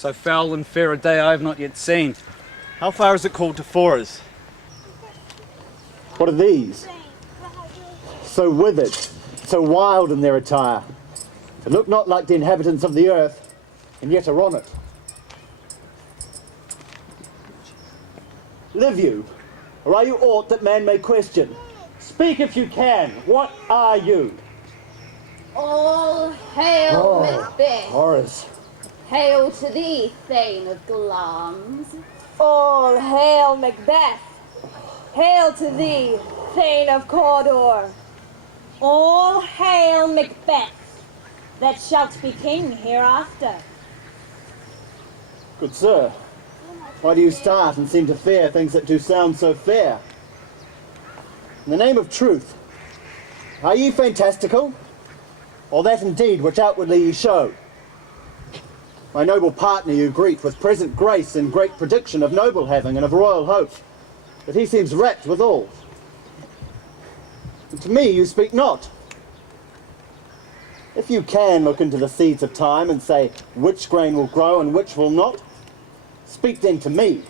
So foul and fair a day I have not yet seen. How far is it called to Foras? What are these? So withered, so wild in their attire. They look not like the inhabitants of the earth, and yet are on it. Live you, or are you aught that man may question? Speak if you can. What are you? All hail, Macbeth. Horrors. Hail to thee, Thane of Glamis. All hail, Macbeth. Hail to thee, Thane of Cawdor. All hail, Macbeth, that shalt be king hereafter. Good sir, why do you start and seem to fear things that do sound so fair? In the name of truth, are ye fantastical? Or that indeed which outwardly ye show? My noble partner you greet with present grace and great prediction of noble having and of royal hope, but he seems rapt withal. And to me you speak not. If you can look into the seeds of time and say which grain will grow and which will not, speak then to me,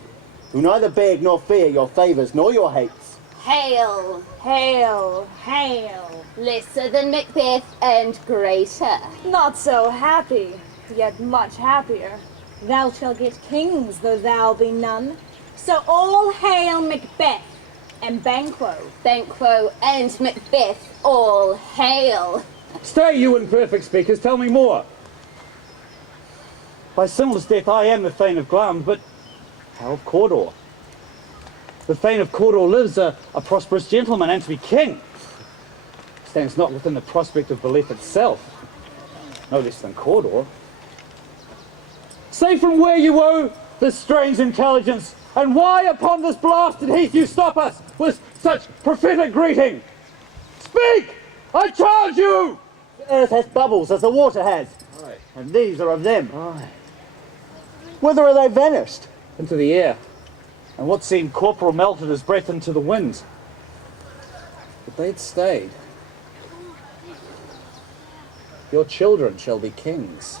who neither beg nor fear your favours nor your hates. Hail, Hail, hail. lesser than Macbeth and greater. Not so happy, yet much happier. Thou shalt get kings, though thou be none. So all hail Macbeth and Banquo. Banquo and Macbeth, all hail. Stay, you imperfect speakers, tell me more. By sinless death I am the Thane of Glamis, but how of Cawdor? The Thane of Cawdor lives a prosperous gentleman, and to be king stands not within the prospect of belief itself, no less than Cawdor. Say from where you owe this strange intelligence, and why upon this blasted heath you stop us with such prophetic greeting? Speak, I charge you! The earth has bubbles as the water has, Aye. and these are of them. Aye. Whither are they vanished? Into the air, and what seemed corporal melted his breath into the wind. But they'd stayed. Your children shall be kings.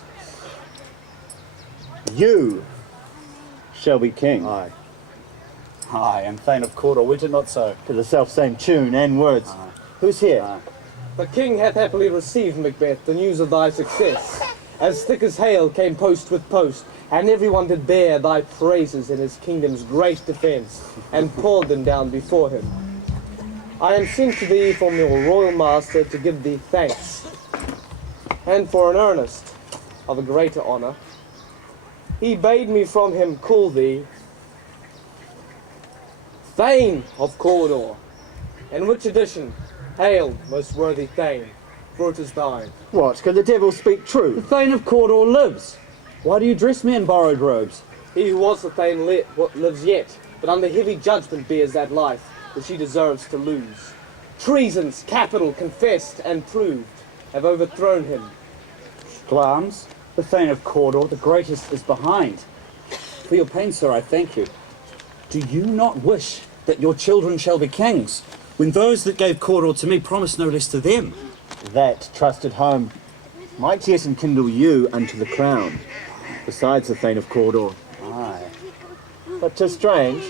You shall be king. Aye. Aye, and Thane of Cawdor, wit it not so? To the self-same tune and words. Aye. Who's here? Aye. The king hath happily received, Macbeth, the news of thy success. As thick as hail came post with post, and everyone did bear thy praises in his kingdom's great defence, and poured them down before him. I am sent to thee from your royal master to give thee thanks, and for an earnest of a greater honour, he bade me from him call thee Thane of Cawdor, in which addition, hail, most worthy Thane, for it is thine. What, can the devil speak true? The Thane of Cawdor lives. Why do you dress me in borrowed robes? He who was the Thane lives yet, but under heavy judgment bears that life which he deserves to lose. Treasons, capital, confessed and proved, have overthrown him. Glamis, the Thane of Cawdor, the greatest is behind. For your pains, sir, I thank you. Do you not wish that your children shall be kings, when those that gave Cawdor to me promised no less to them? That trusted home might yet enkindle you unto the crown, besides the Thane of Cawdor. Aye. But 'tis strange,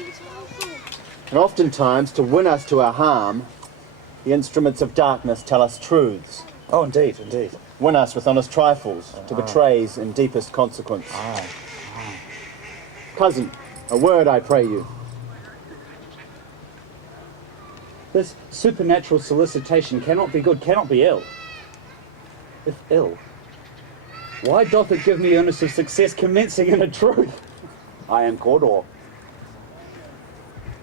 and oftentimes to win us to our harm, the instruments of darkness tell us truths. Oh, indeed, indeed. Win us with honest trifles, to betrays in deepest consequence. Aye. Aye. Cousin, a word I pray you. This supernatural solicitation cannot be good, cannot be ill. If ill, why doth it give me earnest of success commencing in a truth? I am Cawdor.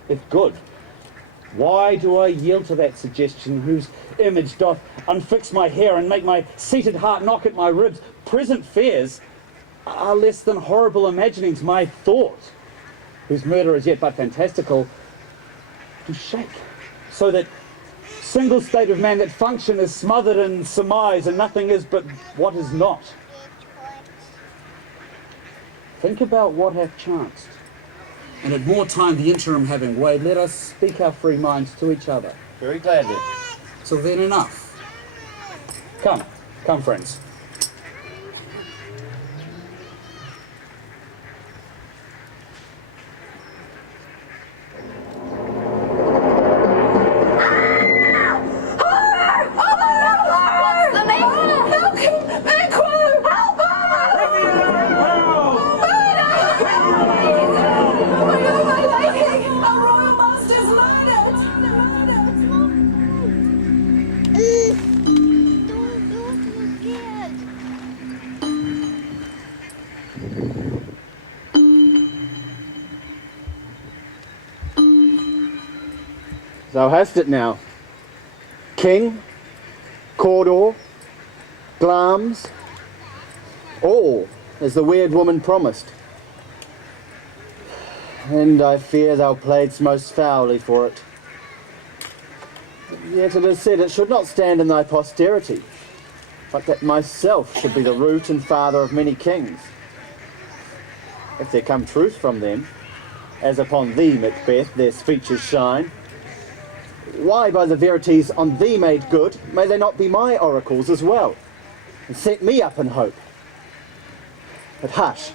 If good, why do I yield to that suggestion whose image doth unfix my hair and make my seated heart knock at my ribs? Present fears are less than horrible imaginings. My thought, whose murder is yet but fantastical, do shake, so that single state of man that function is smothered in surmise, and nothing is but what is not. Think about what hath chanced, and at more time the interim having weighed, let us speak our free minds to each other. Very gladly. So then enough. Come, come friends. Thou hast it now. King, Cawdor, Glamis, all as the weird woman promised. And I fear thou playedst most foully for it. Yet it is said it should not stand in thy posterity, but that myself should be the root and father of many kings. If there come truth from them, as upon thee, Macbeth, their speeches shine, why, by the verities on thee made good, may they not be my oracles as well, and set me up in hope? But hush,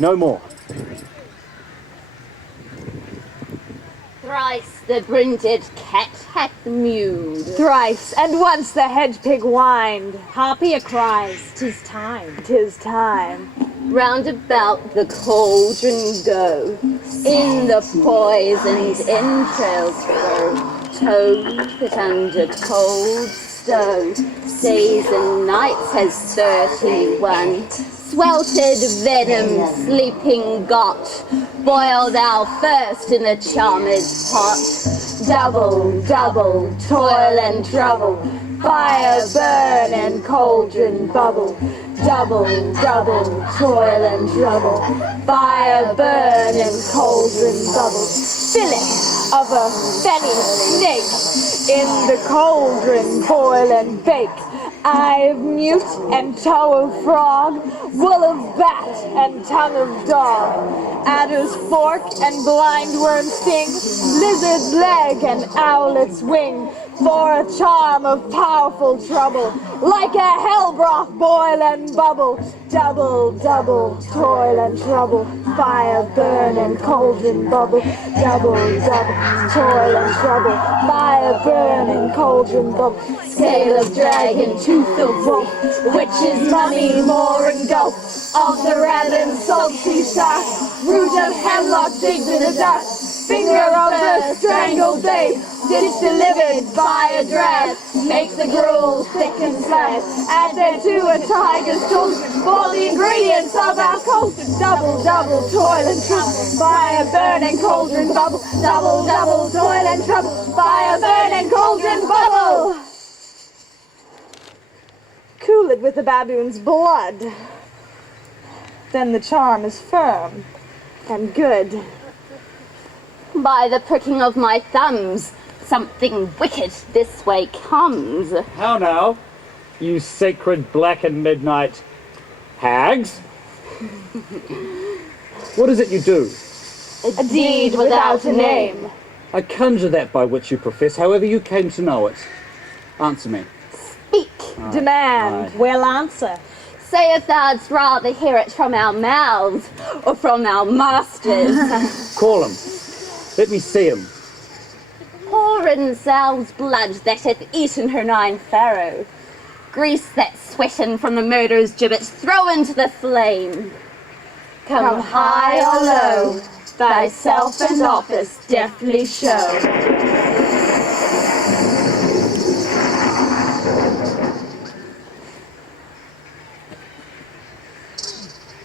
no more. Thrice the brinded cat hath mewed. Thrice, and once the hedge pig whined. Harpier cries, "'Tis time, 'tis time." Round about the cauldron go, in the poisoned entrails flow. Toad that under cold stone, days and nights has 31. Sweltered venom sleeping got, boil thou first in the charmed pot. Double, double, toil and trouble, fire burn and cauldron bubble. Double, double, toil and trouble, fire burn and cauldron bubble. Fillet of a fenny snake, in the cauldron boil and bake. Eye of newt and toe of frog, wool of bat and tongue of dog. Adder's fork and blindworm sting, lizard's leg and owlet's wing. For a charm of powerful trouble, like a hell broth boil and bubble. Double, double, toil and trouble, fire burn and cauldron bubble. Double, double, toil and trouble, fire burn and cauldron bubble. Scale of dragon, tooth of wolf, witch's mummy, moor and gulf. Of the raven, salty shaft, root of hemlock digged in the dust. Finger of the strangled babe, dish delivered by a drag. Make the gruel thick and flat, add thereto a tiger's toast. For the ingredients of our cauldron, double, double, toil and trouble, fire burn and cauldron bubble. Double, double, toil and trouble, fire burn and cauldron bubble. Cool it with the baboon's blood. Then the charm is firm and good. By the pricking of my thumbs, something wicked this way comes. How now, you sacred black and midnight hags? What is it you do? A deed without a name. I conjure that by which you profess, however you came to know it. Answer me. Speak. Demand, aye. we'll answer. Saith thou'dst rather hear it from our mouths or from our masters. Call him. Let me see him. Pour in Zal's blood that hath eaten her 9 farrow. Grease that sweating from the murderer's gibbet, throw into the flame. Come high or low, thyself and office deftly show.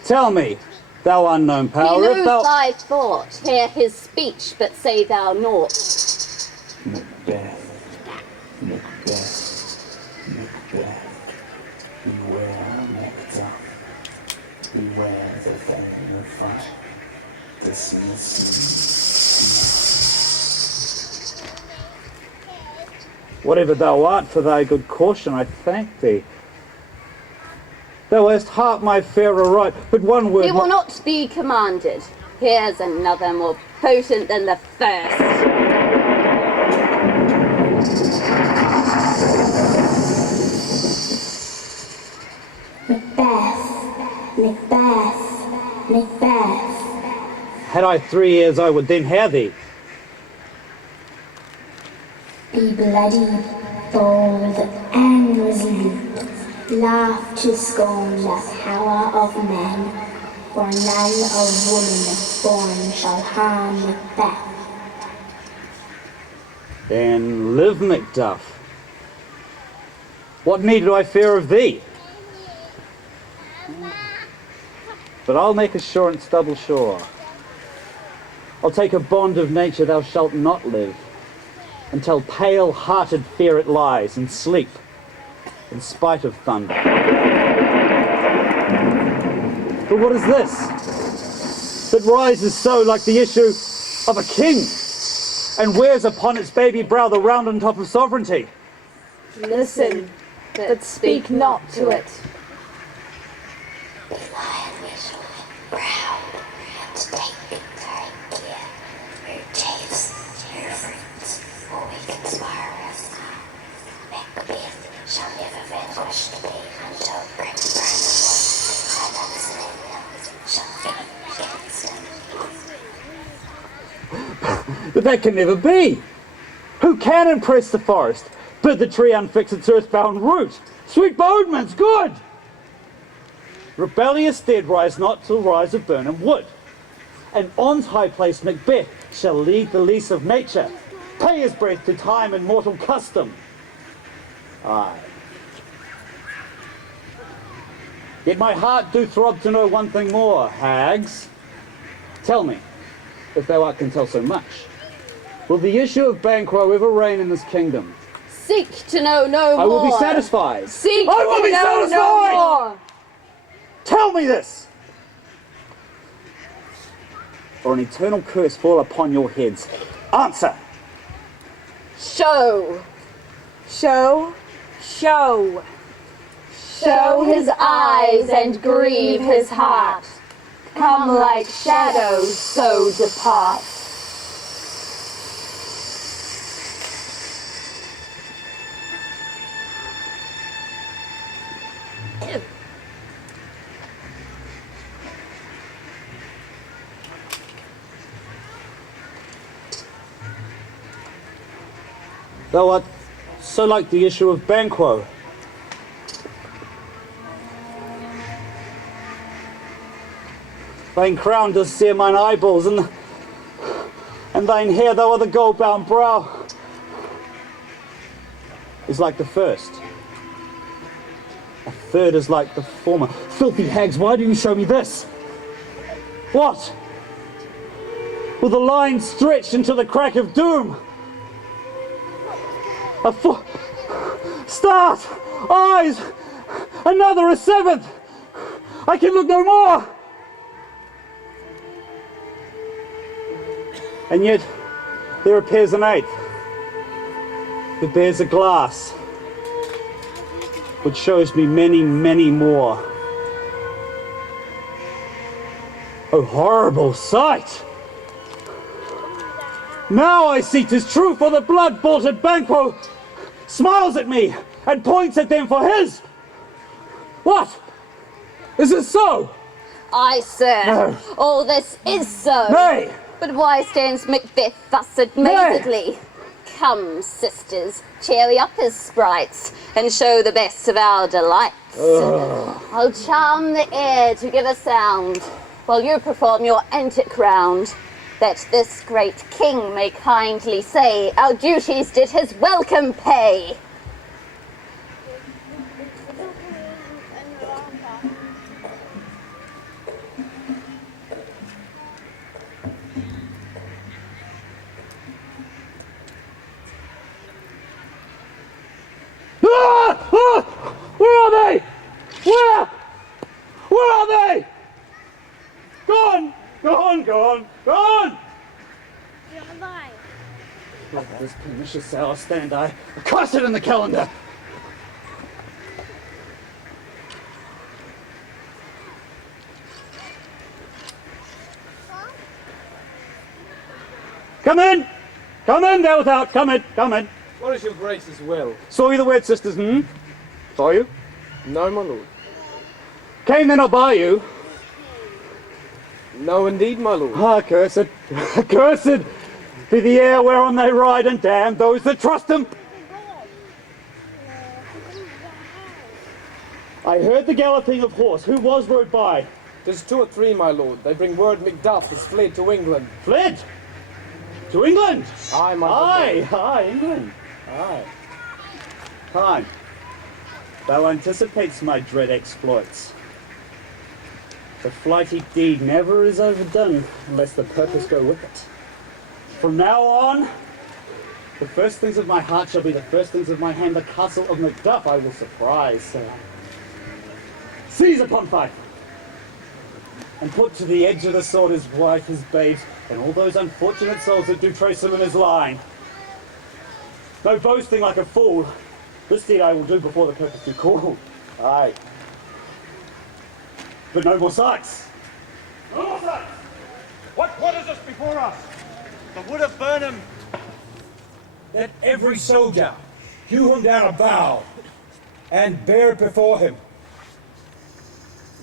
Tell me, thou unknown power, He knows if thou... thy thought, hear his speech, but say thou naught. Macbeth, Macbeth, Macbeth, beware Macduff, beware the thane of fire, dismiss Whatever thou art, for thy good caution, I thank thee. Thou hast heart my fairer right, but one word... He will not be commanded. Here's another more potent than the first. Macbeth, Macbeth, Macbeth. Had I 3 ears, I would then hear thee. Be bloody, bold, and resolute. Laugh to scorn the power of men, for none of woman born shall harm Macbeth. Then live, Macduff. What need do I fear of thee? But I'll make assurance double sure. I'll take a bond of nature thou shalt not live. until pale-hearted fear it lies in sleep, in spite of thunder. But what is this that rises so like the issue of a king, and wears upon its baby brow the round top of sovereignty? Listen, but speak not to it. Be lion whistle, proud, and take very care. Your chiefs, your friends, who we conspire us now. Macbeth shall never vanquish the be until great Barrie and Lindsay shall come against him. But that can never be. Who can impress the forest? Bid the tree unfix its earthbound root. Sweet bodements, good! Rebellious dead rise not till rise of Burnham wood. And on's high place Macbeth shall lead the lease of nature, pay his breath to time and mortal custom. Aye. Yet my heart do throb to know one thing more, hags. Tell me, if thou art can tell so much, will the issue of Banquo ever reign in this kingdom? Seek to know no more. I will be satisfied. Seek I will to be know satisfied. no more. Tell me this, or an eternal curse fall upon your heads. Answer. Show. Show, show. Show his eyes and grieve his heart. Come like shadows, so depart. Thou art so like the issue of Banquo. Thine crown does sear mine eyeballs, and thine hair, thou art the gold-bound brow, is like the first. A third is like the former. Filthy hags, why do you show me this? What? Will the line stretch into the crack of doom? A foot, start, eyes, another, a seventh. I can look no more. And yet, there appears an eighth, that bears a glass, which shows me many, many more. Oh, horrible sight! Now I see 'tis true, for the blood-bolted Banquo smiles at me and points at them for his. What? Is it so? Aye, sir. No. All this is so. Nay! But why stands Macbeth thus amazedly? Come, sisters, cheer up his sprites, and show the best of our delights. I'll charm the air to give a sound, while you perform your antic round, that this great king may kindly say our duties did his welcome pay. Where are they? Where are they? Gone! Gone! Gone! Gone! Like this pernicious hour stand I, across it in the calendar. Come in! Come in, thou without! Come in! Come in! What is your grace's will? Saw you the word, sisters, Saw you? No, my lord. Came then I'll buy you. No, indeed, my lord. Ah, cursed, cursed be the air whereon they ride, and damn those that trust him. I heard the galloping of horse. Who was rode by? 'Tis 2 or 3, my lord. They bring word Macduff has fled to England. Fled? To England? Aye, my lord. Aye, England. Aye. Time. Thou anticipatest my dread exploits. The flighty deed never is overdone unless the purpose go with it. From now on, The first things of my heart shall be the first things of my hand. The castle of Macduff I will surprise, sir. Seize upon Fife, and put to the edge of the sword his wife, his babes, and all those unfortunate souls that do trace him in his line. No boasting like a fool. This deed I will do before the purpose be called. Aye. But no more sights. No more sights! What is this before us? The wood of Burnham. Let every soldier hew him down a bough and bear it before him.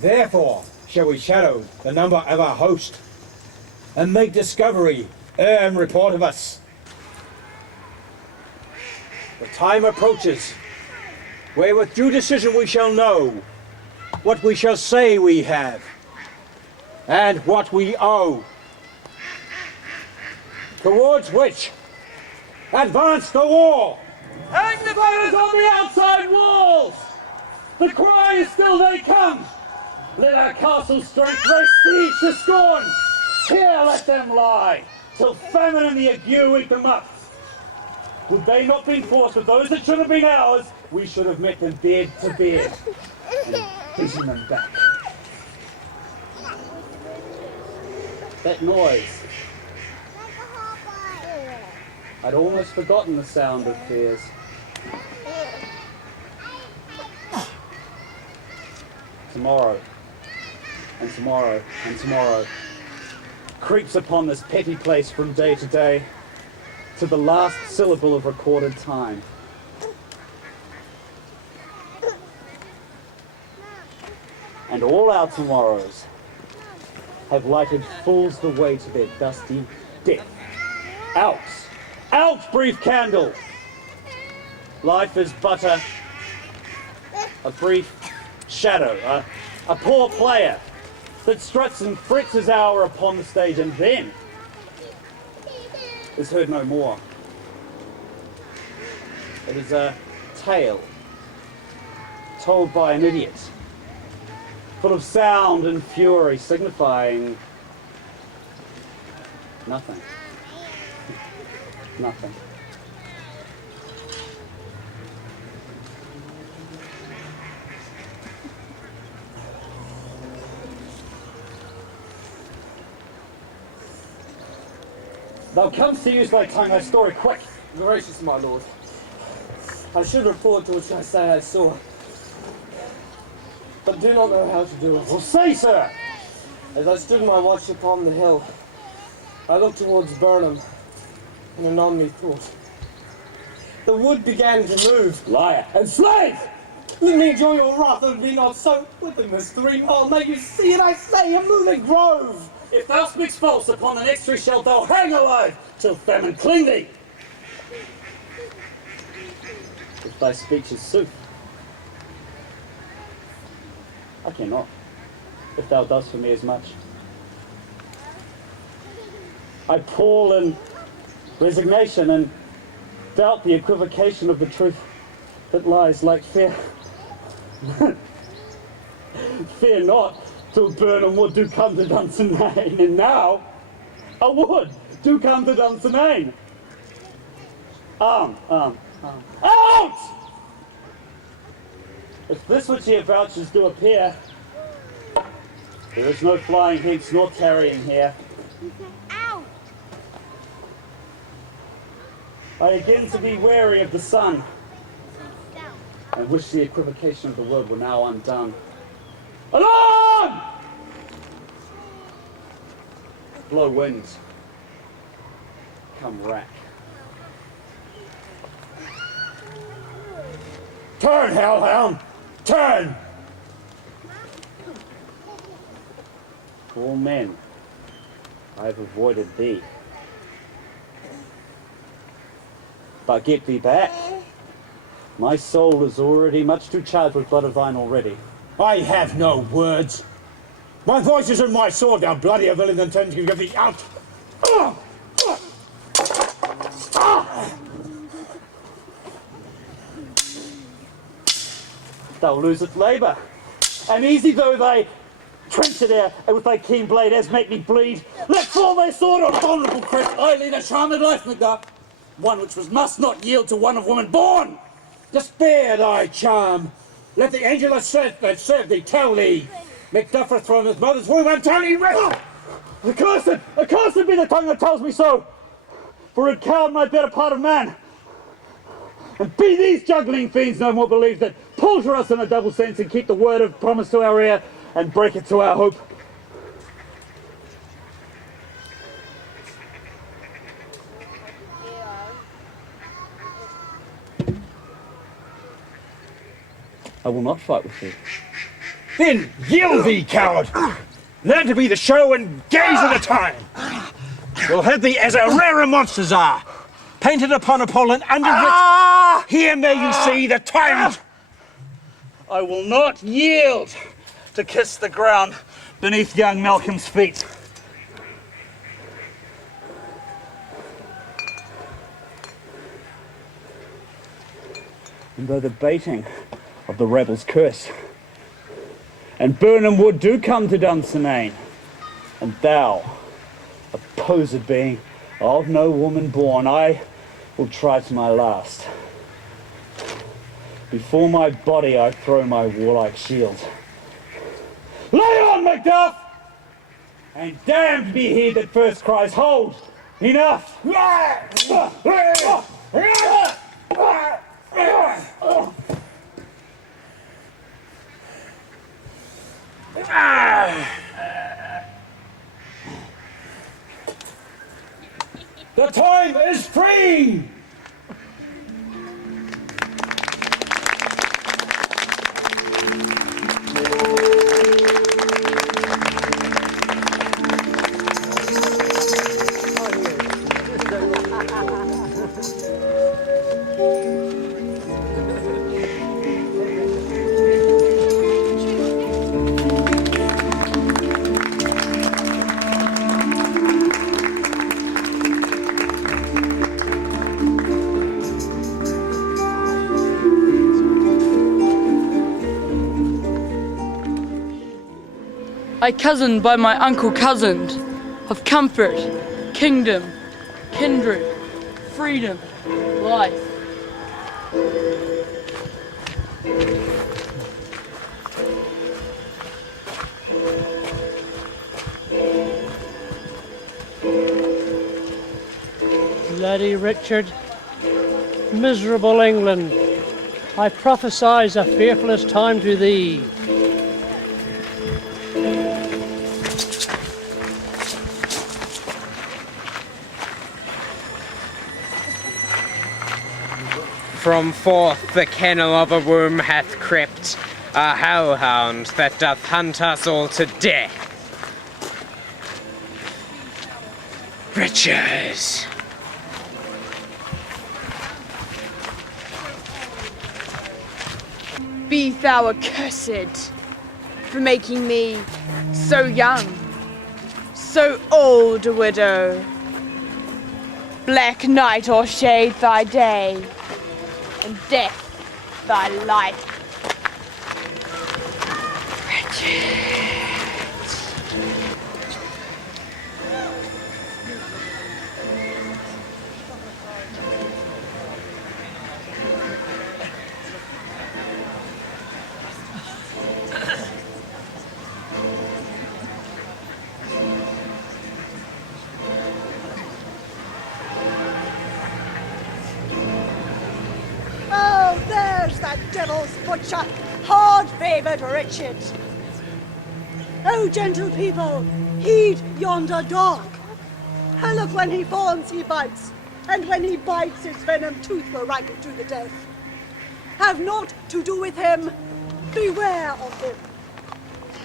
Therefore shall we shadow the number of our host and make discovery and report of us. The time approaches where with due decision we shall know what we shall say we have and what we owe, towards which advance the war. Hang the banners on the outside walls! The cry is still they come! Let our castle's strength lay siege to scorn! Here let them lie, till famine and the ague eat them up! Would they not be forced with those that should have been ours, we should have met them beard to beard, and beaten them back. That noise. I'd almost forgotten the sound of fears. Tomorrow, and tomorrow, and tomorrow, creeps upon this petty place from day to day, to the last syllable of recorded time. And all our tomorrows have lighted fools the way to their dusty death. Out! Out, brief candle! Life is but a brief shadow, a poor player that struts and frets his hour upon the stage and then is heard no more. It is a tale told by an idiot, full of sound and fury, signifying nothing. Nothing. Thou comest to use thy tongue, thy story quick. Gracious, my lord. I should report to which I say I saw, but do not know how to do it. Well, say, sir! As I stood my watch upon the hill, I looked towards Burnham, and anon methought. The wood began to move. Liar and slave! Let me enjoy your wrath and be not so. Within this 3 mile may you see it, I say, a moving grove. If thou speaks false, upon the next tree shalt thou hang alive, till famine cling thee. If thy speech is sooth, I cannot, if thou dost for me as much. I pall in resignation and doubt the equivocation of the truth that lies like fear. Fear not, till Burnham would do come to Dunsinane, and now a wood do come to Dunsinane. Out! If this which he avouches do appear, there is no flying hence nor tarrying here. I again to be wary of the sun, and wish the equivocation of the word were now undone. Alarm! Blow winds, come rack. Turn, hellhound! Turn! All men, I have avoided thee. But get thee back. My soul is already much too charged with blood of thine already. I have no words. My voice is in my sword, thou bloody villain, and turn to get thee out. Thou losest labour, and easy though thy trench it air, and with thy keen blade as make me bleed. Let fall thy sword on honourable crest. I lead a charmed life, Macduff. one which must not yield to one of woman born. Spare thy charm. Let the angel that served thee tell thee. Macduff hath thrown his mother's womb and turned thee rich. Accursed be the tongue that tells me so, for it cowed my better part of man. And be these juggling fiends no more believed that palter us in a double sense and keep the word of promise to our ear and break it to our hope. I will not fight with thee. Then yield thee, coward! Learn to be the show and gaze at the time! We'll have thee as a rare monsters are, painted upon a pole and underwrit, here may you see the tyrant! I will not yield to kiss the ground beneath young Malcolm's feet. And though the baiting of the rebels' curse and Burnham wood do come to Dunsinane, and thou, a posed being of no woman born, I will try to my last. Before my body I throw my warlike shield. Lay on, Macduff! And damned be he that first cries, hold! Enough! The time is free! I cozened by my uncle cozened, of comfort, kingdom, kindred, freedom, life. Bloody Richard, miserable England, I prophesize a fearfulest time to thee. From forth the kennel of a womb hath crept a hellhound that doth hunt us all to death. Richard! Be thou accursed for making me so young, so old a widow. Black night o'ershade thy day, and death thy life. That devil's butcher, hard-favoured Richard. Oh, gentle people, heed yonder dog. Look, when he fawns, he bites, and when he bites, his venom tooth will rankle to the death. Have naught to do with him, beware of him.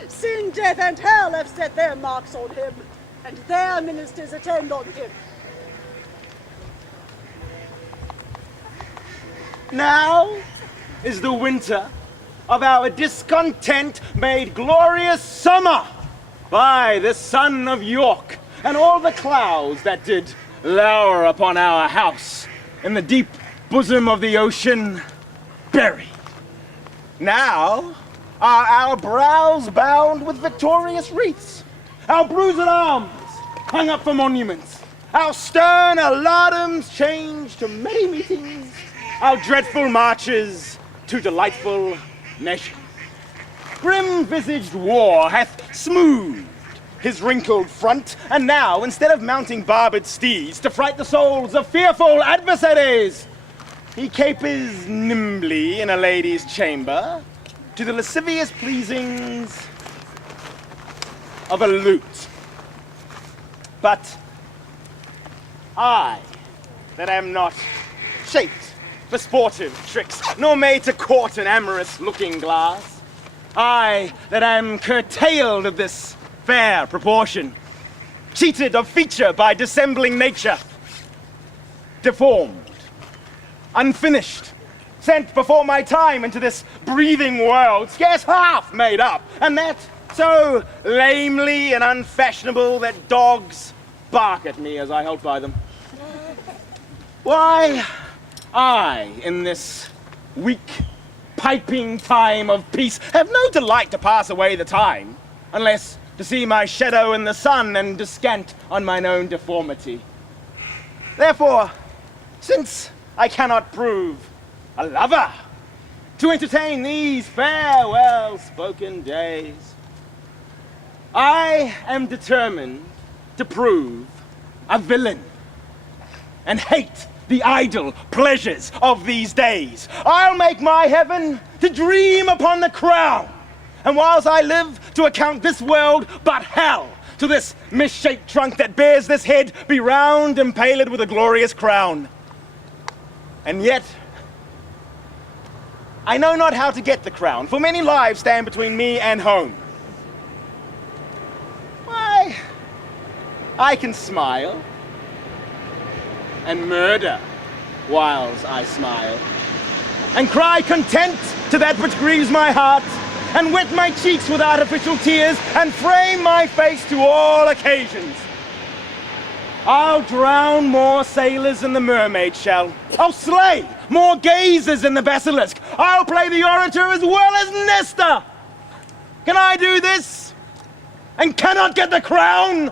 Sin, death, and hell have set their marks on him, and their ministers attend on him. Now is the winter of our discontent made glorious summer by the sun of York and all the clouds that did lower upon our house in the deep bosom of the ocean Barrie. Now are our brows bound with victorious wreaths, our bruised arms hung up for monuments, Our stern alarums change to merry meetings, our dreadful marches to delightful measures. Grim-visaged war hath smoothed his wrinkled front, and now, instead of mounting barbed steeds to fright the souls of fearful adversaries, he capers nimbly in a lady's chamber to the lascivious pleasings of a lute. But I, that am not shaped for sportive tricks, nor made to court an amorous looking glass, I, that am curtailed of this fair proportion, cheated of feature by dissembling nature, deformed, unfinished, sent before my time into this breathing world, scarce half made up, and that so lamely and unfashionable that dogs bark at me as I hold by them. Why, I, in this weak, piping time of peace, have no delight to pass away the time, unless to see my shadow in the sun and descant on mine own deformity. Therefore, since I cannot prove a lover to entertain these fair, well-spoken days, I am determined to prove a villain and hate the idle pleasures of these days. I'll make my heaven to dream upon the crown, and whilst I live to account this world but hell, to this misshaped trunk that bears this head be round impaled with a glorious crown. And yet, I know not how to get the crown, for many lives stand between me and home. Why, I can smile and murder whiles I smile, and cry content to that which grieves my heart, and wet my cheeks with artificial tears, and frame my face to all occasions. I'll drown more sailors than the mermaid shall. I'll slay more gazers than the basilisk. I'll play the orator as well as Nestor. Can I do this and cannot get the crown?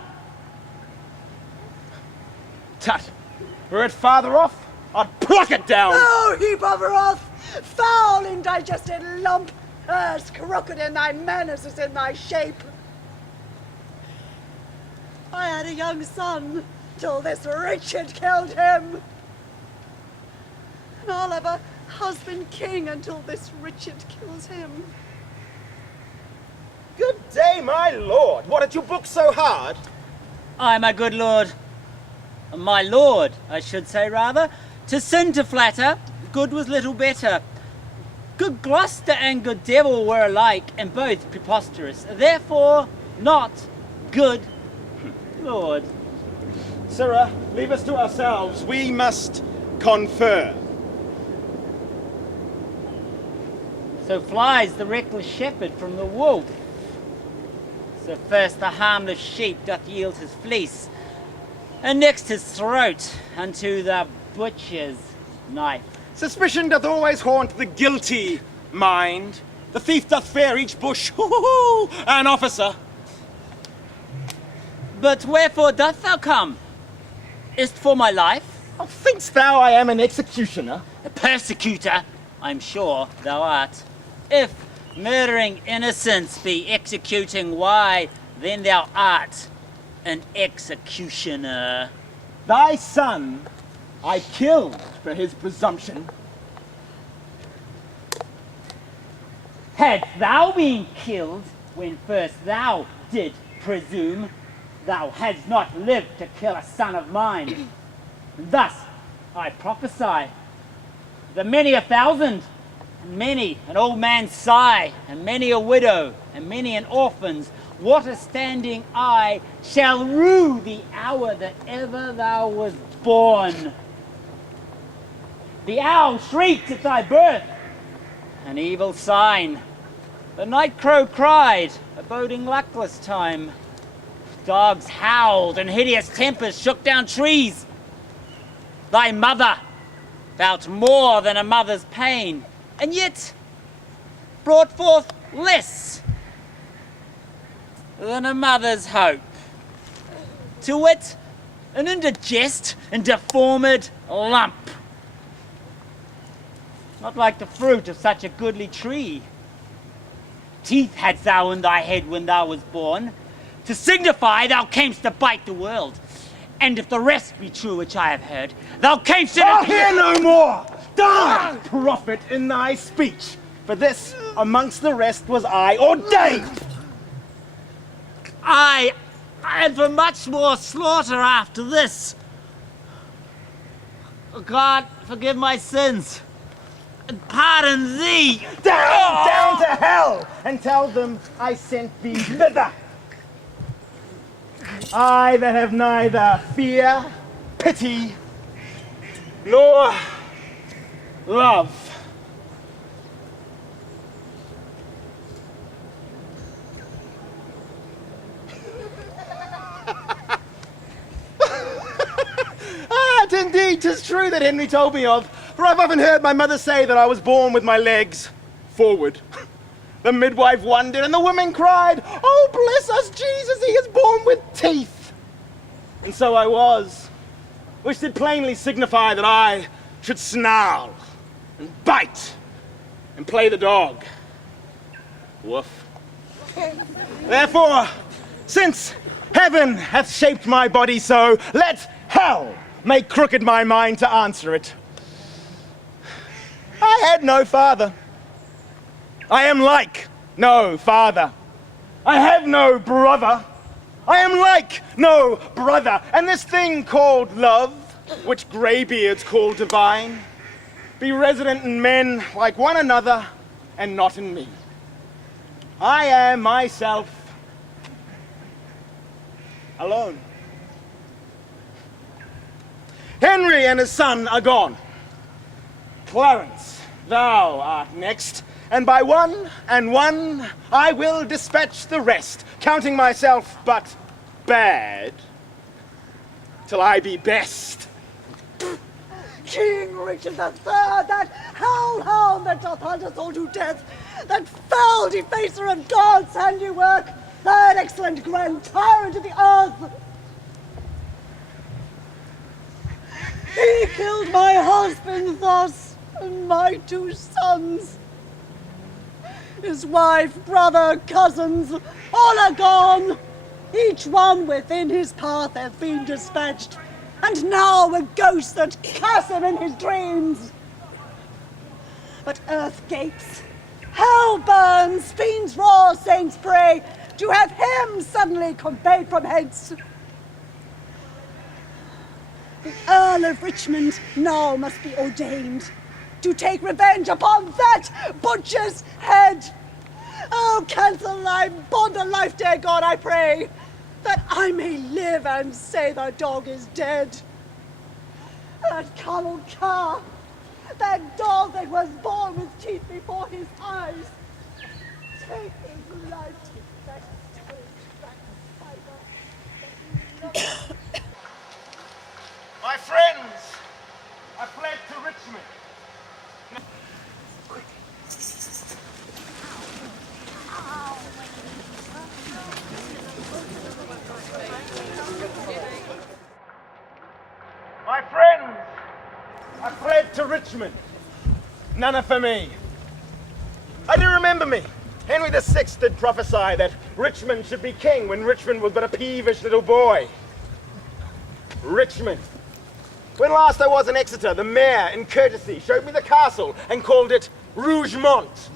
Tut, were it farther off, I'd pluck it down. Oh, heap of wrath, foul indigested lump, as crooked in thy manners as in thy shape. I had a young son till this Richard killed him. And I'll have a husband king until this Richard kills him. Good day, my lord. What, did you book so hard? Aye, my good lord. My lord, I should say, rather. To sin to flatter, good was little better. Good Gloucester and good devil were alike, and both preposterous. Therefore, not good lord. Sirrah, leave us to ourselves. We must confer. So flies the reckless shepherd from the wolf. So first the harmless sheep doth yield his fleece, and next his throat unto the butcher's knife. Suspicion doth always haunt the guilty mind. The thief doth fear each bush, an officer. But wherefore doth thou come? Is't for my life? Oh, think'st thou I am an executioner? A persecutor, I'm sure thou art. If murdering innocents be executing, why, then thou art an executioner. Thy son I killed for his presumption. Hadst thou been killed when first thou did presume, thou hadst not lived to kill a son of mine. Thus I prophesy, the many a thousand, and many an old man's sigh, and many a widow, and many an orphan's, what a standing eye shall rue the hour that ever thou was born. The owl shrieked at thy birth, an evil sign. The night crow cried, a boding luckless time. Dogs howled, and hideous tempers shook down trees. Thy mother felt more than a mother's pain, and yet brought forth less than a mother's hope. To wit, an indigest and deformed lump. Not like the fruit of such a goodly tree. Teeth hadst thou in thy head when thou was born, to signify thou camest to bite the world. And if the rest be true which I have heard, thou camest in I'll hear no more! Die, prophet, in thy speech! For this, amongst the rest, was I ordained! Aye, and for much more slaughter after this. Oh God, forgive my sins, and pardon thee! Down to hell! And tell them I sent thee thither! I that have neither fear, pity, nor love. Indeed, 'tis true that Henry told me of, for I've often heard my mother say that I was born with my legs forward. The midwife wondered, and the women cried, "Oh, bless us, Jesus, he is born with teeth!" And so I was, which did plainly signify that I should snarl, and bite, and play the dog. Woof. Therefore, since heaven hath shaped my body so, let hell make crooked my mind to answer it. I had no father. I am like no father. I have no brother. I am like no brother. And this thing called love, which greybeards call divine, be resident in men like one another and not in me. I am myself alone. Henry and his son are gone. Clarence, thou art next, and by one and one I will dispatch the rest, counting myself but bad, till I be best. King Richard III, that hellhound that doth hunt us all to death, that foul defacer of God's handiwork, that excellent grand tyrant of the earth. He killed my husband thus, and my 2 sons. His wife, brother, cousins, all are gone. Each one within his path hath been dispatched, and now a ghost that casts him in his dreams. But earth gapes, hell burns, fiends roar, saints pray, to have him suddenly conveyed from hence. The Earl of Richmond now must be ordained to take revenge upon that butcher's head. Oh, cancel thy bond of life, dear God, I pray, that I may live and say the dog is dead. That Colonel Carr, that dog that was born with teeth before his eyes, take his life back to his fiber. My friends, I fled to Richmond. My friends, I fled to Richmond. None are for me. I do remember me. Henry VI did prophesy that Richmond should be king when Richmond was but a peevish little boy. Richmond. When last I was in Exeter, the mayor, in courtesy, showed me the castle and called it Rougemont,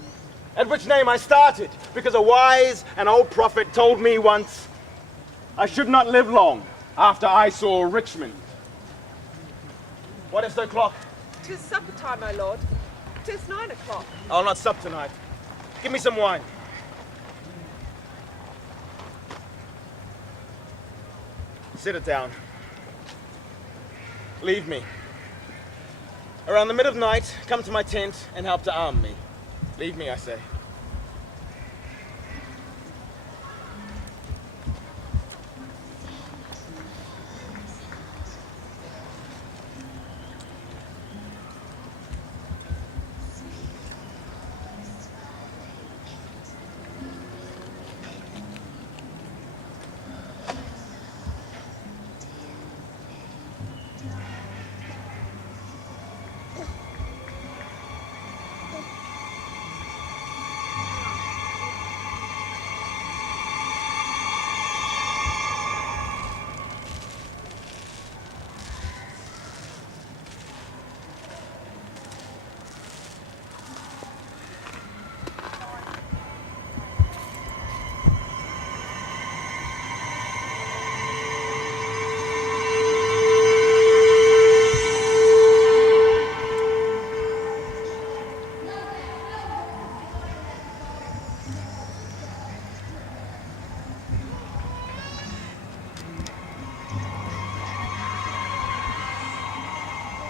at which name I started, because a wise and old prophet told me once I should not live long after I saw Richmond. What is the clock? 'Tis supper time, my lord. 'Tis 9 o'clock. I'll not sup tonight. Give me some wine. Sit it down. Leave me. Around the mid of night, come to my tent and help to arm me. Leave me, I say.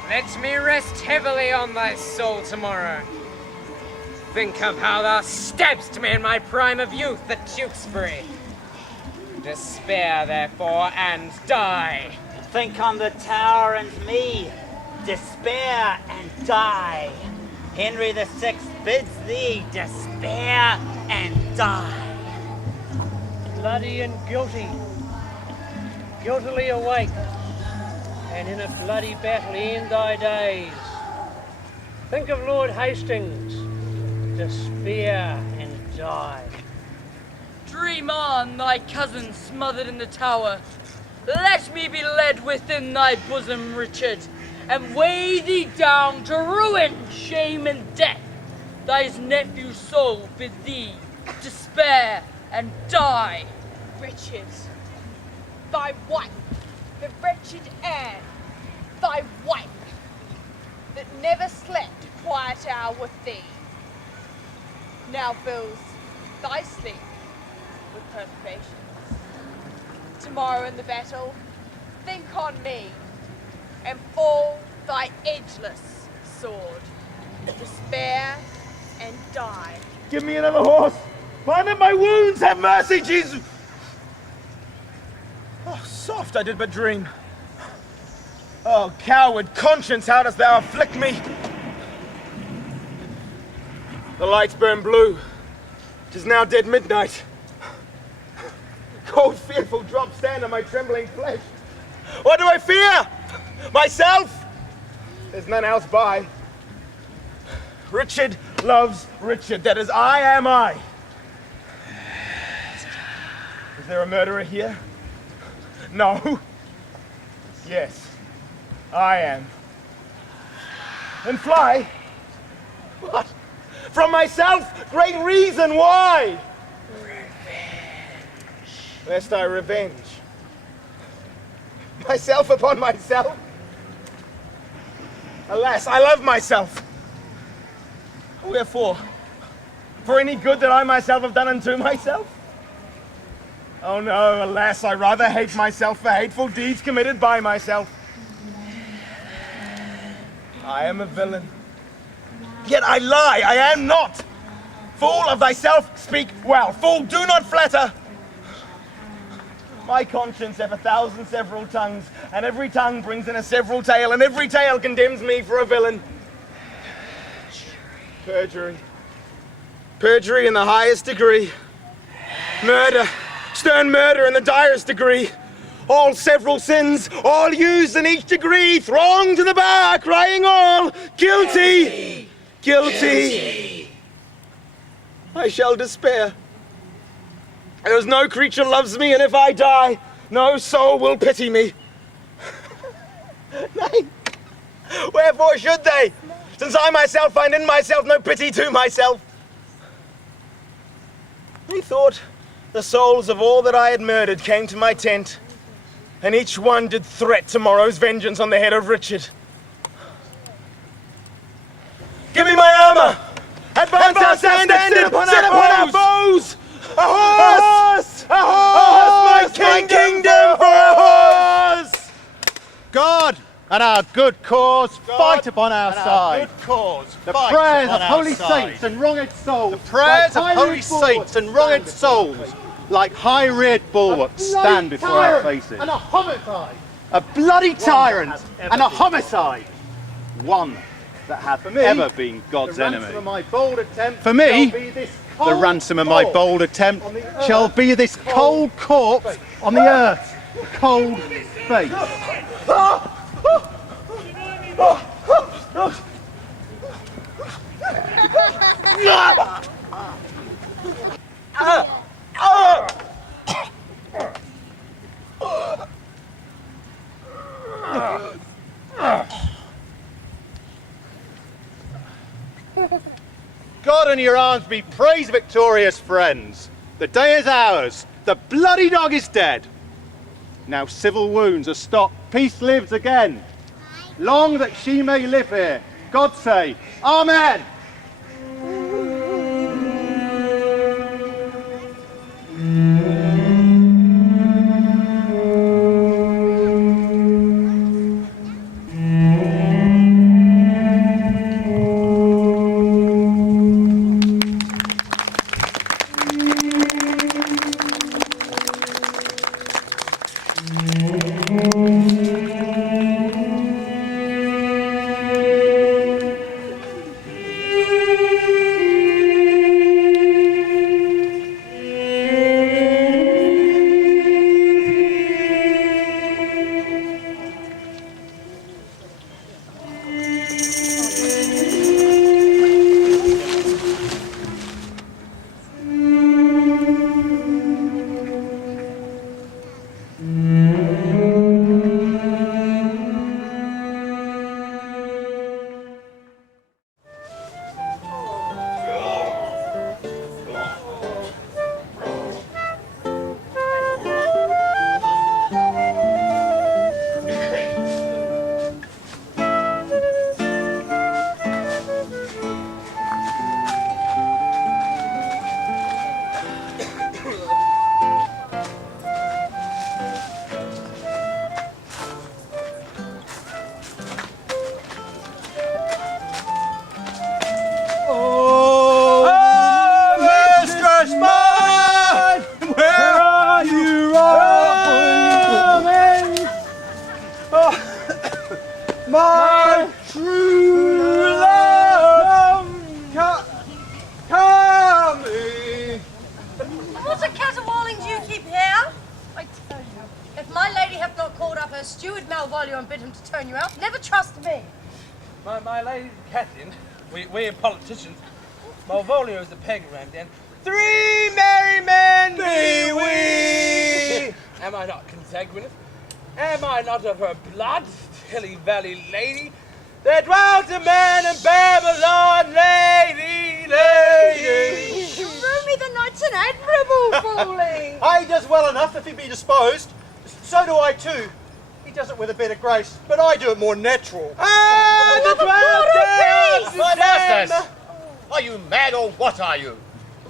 Let me rest heavily on thy soul tomorrow. Think of how thou stabbedst me in my prime of youth at Tewkesbury. Despair, therefore, and die. Think on the Tower and me. Despair and die. Henry VI bids thee despair and die. Bloody and guilty, guiltily awake, and in a bloody battle end thy days. Think of Lord Hastings, despair and die. Dream on, thy cousin smothered in the tower. Let me be led within thy bosom, Richard, and weigh thee down to ruin, shame, and death. Thy nephew's soul bid thee despair and die. Richard, thy wife, the wretched Anne, thy wife, that never slept a quiet hour with thee, now fills thy sleep with perturbations. Tomorrow in the battle, think on me, and fall thy edgeless sword. Despair and die. Give me another horse! Bind up my wounds! Have mercy, Jesus! Oh, soft, I did but dream. Oh, coward conscience, how dost thou afflict me? The lights burn blue. 'Tis now dead midnight. Cold, fearful drops stand on my trembling flesh. What do I fear? Myself? There's none else by. Richard loves Richard. That is, I am I. Is there a murderer here? No. Yes, I am. Then fly. What? From myself? Great reason why. Lest I revenge myself upon myself. Alas, I love myself. Wherefore? For any good that I myself have done unto myself? Oh no, alas, I rather hate myself for hateful deeds committed by myself. I am a villain. Yet I lie, I am not. Fool of thyself, speak well. Fool, do not flatter. My conscience hath 1,000 several tongues, and every tongue brings in a several tale, and every tale condemns me for a villain. Perjury. Perjury in the highest degree. Murder. Stern murder in the direst degree. All several sins, all used in each degree, throng to the bar, crying all, guilty, guilty. I shall despair. There is no creature loves me, and if I die, no soul will pity me. Nay, wherefore should they, since I myself find in myself no pity to myself? Methought the souls of all that I had murdered came to my tent, and each one did threat tomorrow's vengeance on the head of Richard. Give me my armor! Advance our standard upon our foes! A horse! A horse! My kingdom for a horse! God and our good cause fight upon our side. The prayers of holy saints and wronged souls. The prayers of holy saints and wronged souls, like high-reared bulwarks, stand before our faces. And a homicide. A bloody tyrant and a homicide. One that hath ever been God's enemy. For me, the ransom of my bold attempt shall be this cold corpse on the earth's cold face. God and your arms be praised, victorious friends. The day is ours. The bloody dog is dead. Now civil wounds are stopped. Peace lives again. Long that she may live here. God say, Amen. My true love coming. What a caterwauling do you keep here? I tell you, if my lady hath not called up her steward Malvolio and bid him to turn you out, never trust me. My lady Kathryn, we are politicians. Malvolio is the peg around, and 3 merry men be we! Am I not consanguineous? Am I not of her blood, Tilly Valley lady? There dwelt a man in Babylon, lady. Through me the knight's an admirable fooling. He does well enough if he be disposed. So do I too. He does it with a bit of grace, but I do it more natural. My masters! Are you mad or what are you?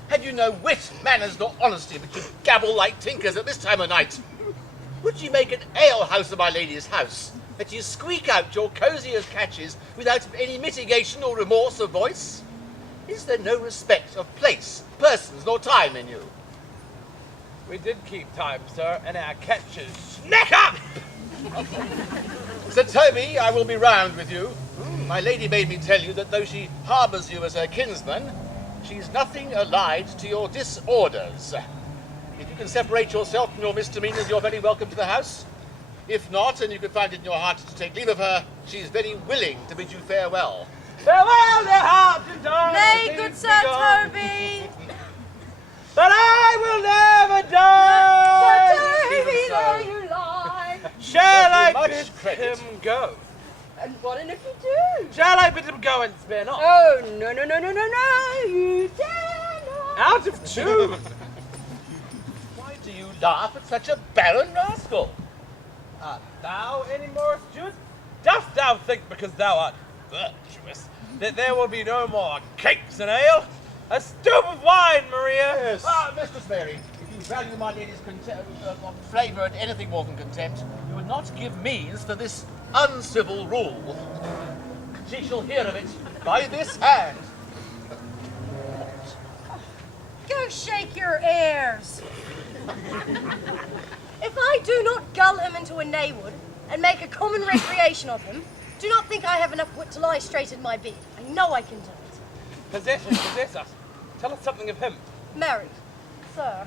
Have you no wit, manners, nor honesty, but you gabble like tinkers at this time of night? Would ye make an alehouse of my lady's house, that ye squeak out your cosiest catches without any mitigation or remorse of voice? Is there no respect of place, persons, nor time in you? We did keep time, sir, and our catches. Snack up! Sir Toby, I will be round with you. My lady made me tell you that though she harbours you as her kinsman, she's nothing allied to your disorders. If you can separate yourself from your misdemeanors, you're very welcome to the house. If not, and you can find it in your heart to take leave of her, she is very willing to bid you farewell. Farewell, dear heart and darling. Nay, good Sir Toby. But I will never die. Sir Toby, there you lie. Shall I Much bid credit. him go? And what if you do? Shall I bid him go and spare not? Oh, no, you dare not. Out of 2. Why do you laugh at such a barren rascal? Art thou any more astute? Dost thou think because thou art virtuous that there will be no more cakes and ale? A stoup of wine, Maria! Yes. Mistress Mary, if you value my lady's flavour and anything more than contempt, you would not give means for this uncivil rule. She shall hear of it by this hand. Go shake your airs. If I do not gull him into a naywood and make a common recreation of him, do not think I have enough wit to lie straight in my bed. I know I can do it. Possess us. Tell us something of him. Married, sir,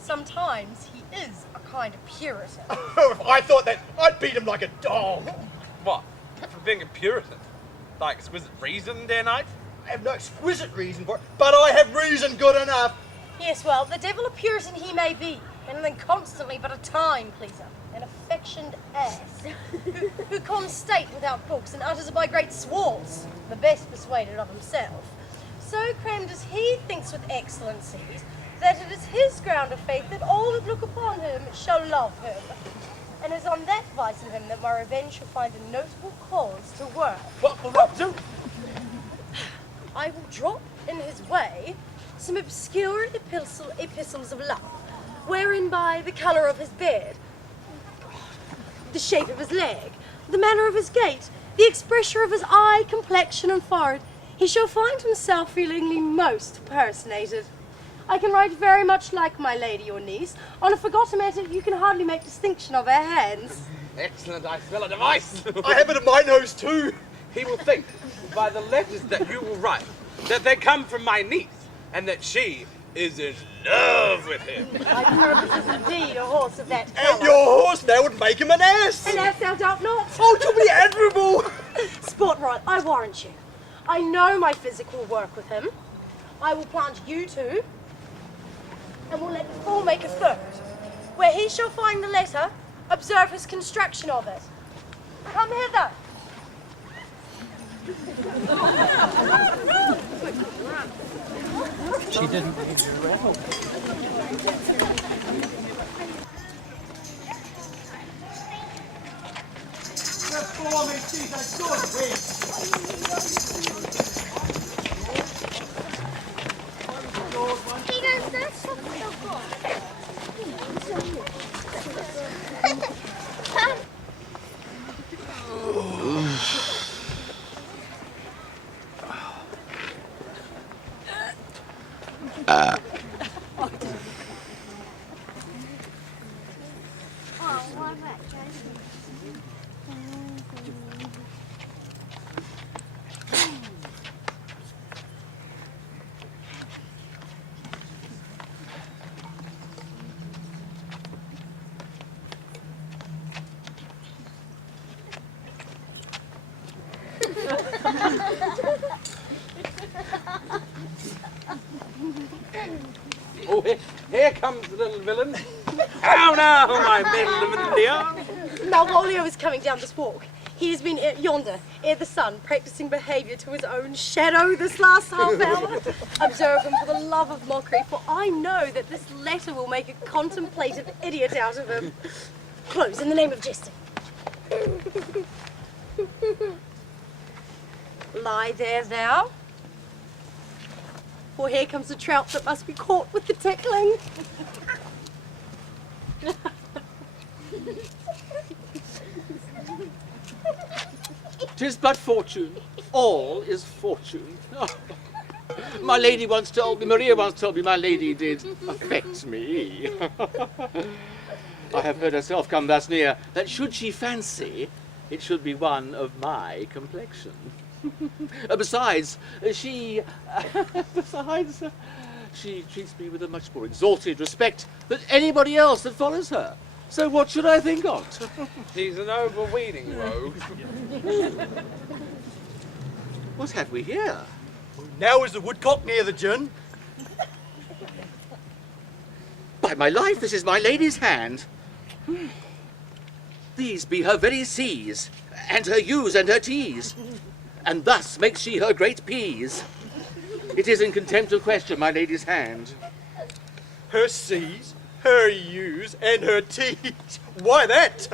sometimes he is a kind of Puritan. If I thought that, I'd beat him like a dog. What? For being a Puritan? Like exquisite reason, dear knight? I have no exquisite reason for it, but I have reason good enough. Yes, well, the devil a Puritan he may be, and then constantly but a time pleaser, an affectioned ass, who comes state without books and utters it by great swarls, the best persuaded of himself. So crammed as he thinks with excellencies, that it is his ground of faith that all that look upon him shall love him. And it is on that vice in him that my revenge shall find a notable cause to work. What will that do? I will drop in his way some obscure epistles of love, wherein by the colour of his beard, the shape of his leg, the manner of his gait, the expression of his eye, complexion, and forehead, he shall find himself feelingly most personated. I can write very much like my lady, your niece. On a forgotten matter, you can hardly make distinction of her hands. Excellent, I smell a device. I have it in my nose too. He will think, by the letters that you will write, that they come from my niece, and that she is in love with him. My purpose is indeed a horse of that colour. And your horse now would make him an ass. An ass thou doubt not. Oh, to be admirable. Sport right, I warrant you. I know my physic will work with him. I will plant you two, and will let the fool make a third. Where he shall find the letter, observe his construction of it. Come hither. She didn't need to rattle. Oh, here comes the little villain. How now, my little dear? Malvolio is coming down this walk. He has been yonder, ere the sun, practicing behaviour to his own shadow this last half hour. Observe him for the love of mockery, for I know that this letter will make a contemplative idiot out of him. Close, in the name of jesting. Lie there thou. For here comes the trout that must be caught with the tickling. 'Tis but fortune. All is fortune. Oh. My lady once told me, Maria once told me, my lady did affect me. I have heard herself come thus near, that should she fancy, it should be one of my complexion. Besides, she treats me with a much more exalted respect than anybody else that follows her. So what should I think of? She's an overweening rogue. What have we here? Now is the woodcock near the gin? By my life, this is my lady's hand. These be her very C's, and her U's and her T's, and thus makes she her great P's. It is in contempt of question, my lady's hand. Her C's, her U's, and her T's. Why that?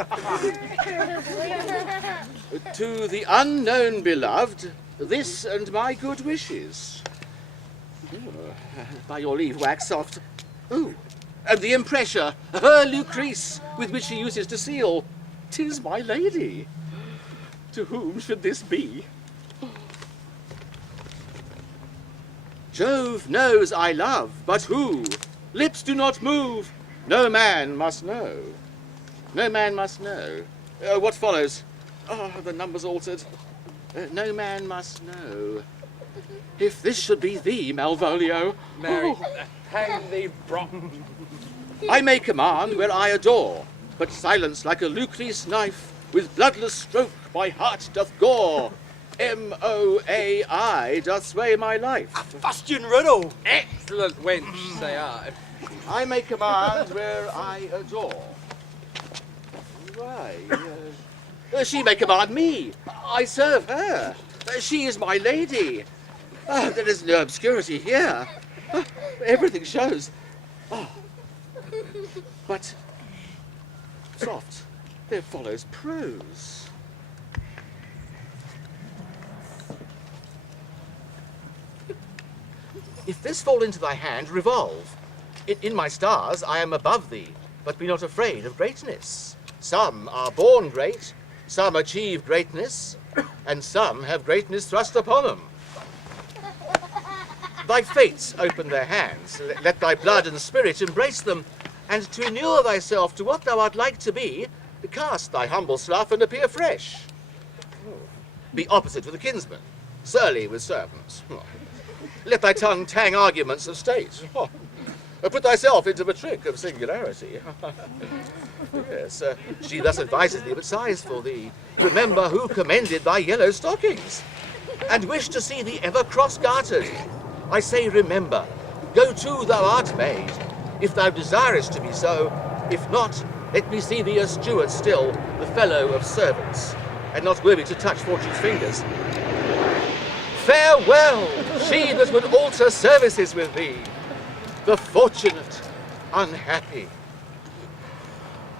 To the unknown beloved, this and my good wishes. Oh, by your leave, wax soft. Oh, and the impressure, her Lucrece, with which she uses to seal. 'Tis my lady. To whom should this be? Jove knows I love, but who? Lips do not move. No man must know. No man must know. What follows? Oh, the number's altered. No man must know. If this should be thee, Malvolio. Mary, hang thee from. I may command where I adore, but silence like a Lucrece knife, with bloodless stroke my heart doth gore. M-O-A-I doth sway my life. A fustian riddle. Excellent wench, say I. I may command where I adore. Why? She may command me. I serve her. She is my lady. There is no obscurity here. Everything shows. But, soft, there follows prose. If this fall into thy hand, revolve. In my stars I am above thee, but be not afraid of greatness. Some are born great, some achieve greatness, and some have greatness thrust upon them. Thy fates open their hands, let thy blood and spirit embrace them, and to inure thyself to what thou art like to be, cast thy humble slough and appear fresh. Be opposite with a kinsman, surly with servants. Let thy tongue tang arguments of state. Put thyself into the trick of singularity. Yes, she thus advises thee, but sighs for thee. Remember who commended thy yellow stockings, and wish to see thee ever cross-gartered. I say remember, go to thou art made, if thou desirest to be so. If not, let me see thee a steward still, the fellow of servants, and not worthy to touch fortune's fingers. Farewell, she that would alter services with thee, the fortunate, unhappy.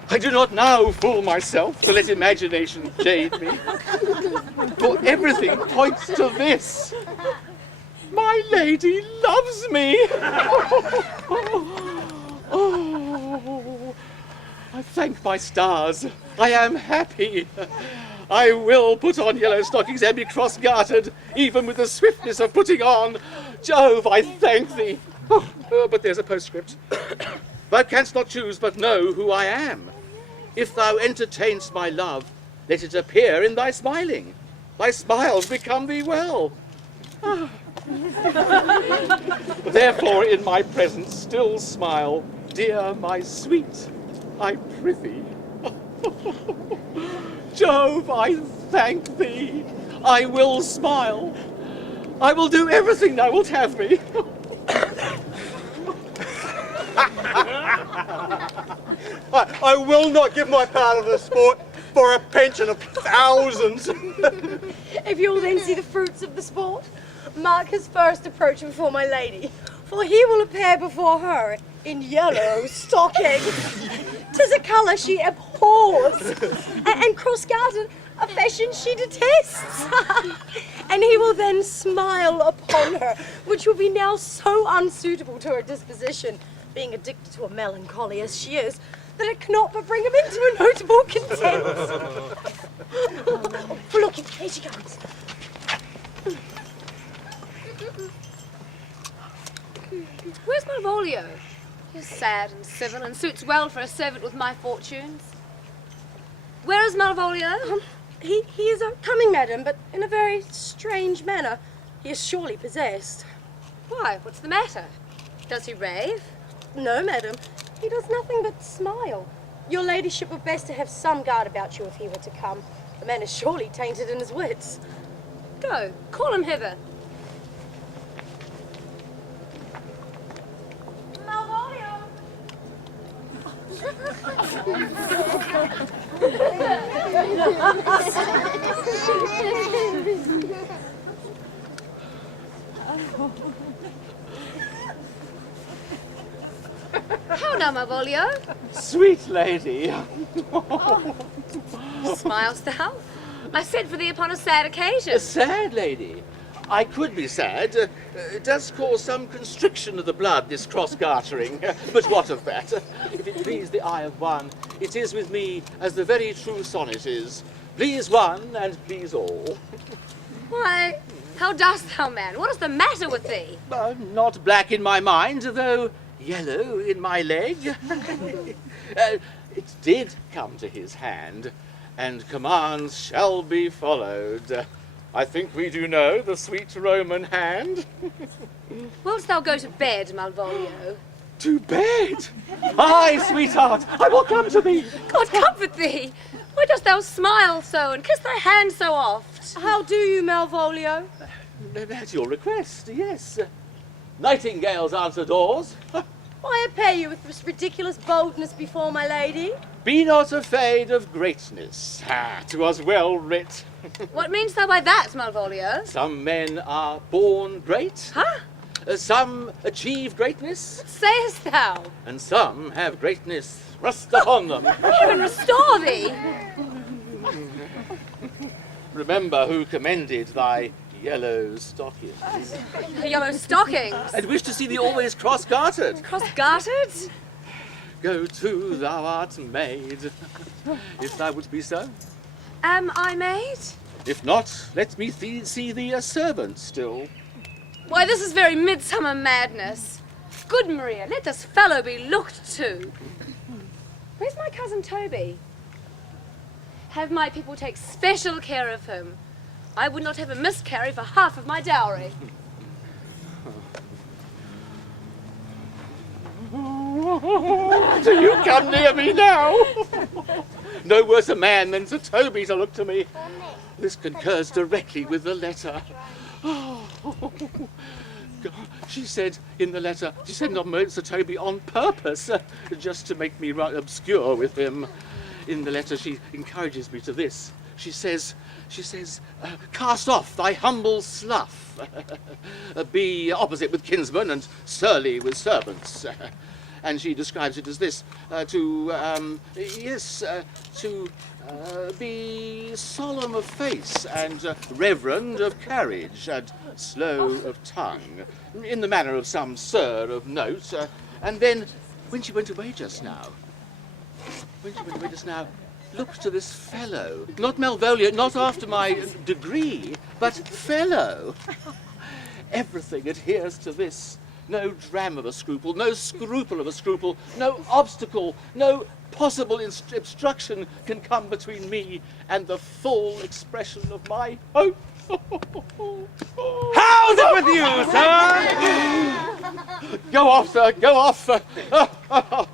I do not now fool myself to let imagination jade me, for everything points to this. My lady loves me. Oh, I thank my stars. I am happy. I will put on yellow stockings and be cross-gartered, even with the swiftness of putting on. Jove, I thank thee. But there's a postscript. Thou canst not choose but know who I am. If thou entertainst my love, let it appear in thy smiling. Thy smiles become thee well. Therefore in my presence still smile, dear my sweet, I prithee. Jove, I thank thee. I will smile. I will do everything thou wilt have me. I will not give my part of the sport for a pension of thousands. If you'll then see the fruits of the sport, mark his first approach before my lady, for he will appear before her in yellow stockings. 'Tis a colour she abhors, and cross-gartered, a fashion she detests. And he will then smile upon her, which will be now so unsuitable to her disposition, being addicted to a melancholy as she is, that it cannot but bring him into a notable contempt. Oh, look, here she comes. Where's Malvolio? He's sad and civil and suits well for a servant with my fortunes. Where is Malvolio? He is coming, madam, but in a very strange manner. He is surely possessed. Why, what's the matter? Does he rave? No, madam. He does nothing but smile. Your ladyship would best to have some guard about you if he were to come. The man is surely tainted in his wits. Go, call him hither. Malvolio! How now, Malvolio? Sweet lady. Smilest thou? I sent for thee upon a sad occasion. A sad lady? I could be sad. It does cause some constriction of the blood, this cross-gartering. But what of that? If it please the eye of one, it is with me as the very true sonnet is. Please one and please all. Why, how dost thou, man? What is the matter with thee? Not black in my mind, though yellow in my leg. It did come to his hand, and commands shall be followed. I think we do know the sweet Roman hand. Wilt thou go to bed, Malvolio? To bed? Aye, sweetheart, I will come to thee. God comfort thee! Why dost thou smile so and kiss thy hand so oft? How do you, Malvolio? At your request, yes. Nightingales answer doors. Why appear you with this ridiculous boldness before my lady? Be not afraid of greatness. 'Twas well writ. What meanst thou by that, Malvolio? Some men are born great. Huh? Some achieve greatness. What sayest thou? And some have greatness thrust upon them. Heaven restore thee! Remember who commended thy yellow stockings. Yellow stockings? And wish to see thee always cross-gartered. Cross-gartered? Go to, thou art maid. If thou wouldst be so. Am I maid? If not, let me see thee a servant still. Why, this is very midsummer madness. Good Maria, let this fellow be looked to. Where's my cousin Toby? Have my people take special care of him. I would not have a miscarry for half of my dowry. Do you come near me now? No worse a man than Sir Toby to look to me. This concurs directly with the letter. She said in the letter, she said not Sir Toby on purpose, just to make me rather obscure with him. In the letter she encourages me to this. She says, cast off thy humble slough. Be opposite with kinsmen and surly with servants. And she describes it as this, to be solemn of face and reverend of carriage and slow of tongue, in the manner of some sir of note. And then, when she went away just now, look to this fellow. Not Malvolio, not after my degree, but fellow. Everything adheres to this. No dram of a scruple, no scruple of a scruple, no obstacle, no possible obstruction can come between me and the full expression of my hope. How's it with you, sir? Go off, sir, go off. I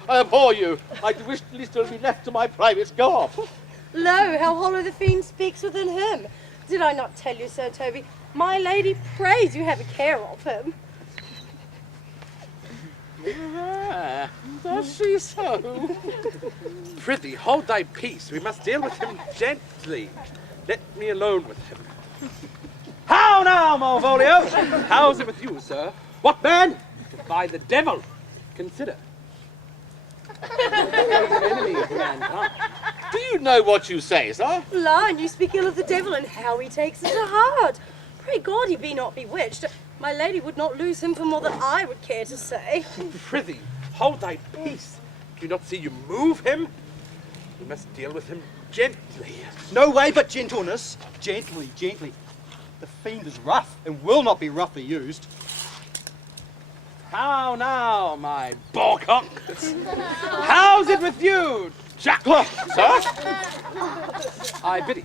abhor you. I wish at least to be left to my privates. Go off. Lo, how hollow the fiend speaks within him. Did I not tell you, Sir Toby? My lady prays you have a care of him. Ah, does she so? Prithee, hold thy peace. We must deal with him gently. Let me alone with him. How now, Malvolio? How's it with you, sir? What man? By the devil. Consider. Enemy of mankind. Do you know what you say, sir? Lion, you speak ill of the devil and how he takes it to heart. Pray God he be not bewitched. My lady would not lose him for more than I would care to say. Prithee, hold thy peace. Do you not see you move him? We must deal with him gently. No way but gentleness. Gently, gently. The fiend is rough and will not be roughly used. How now, my boarcock? How's it with you, Jack? Sir? I bid thee,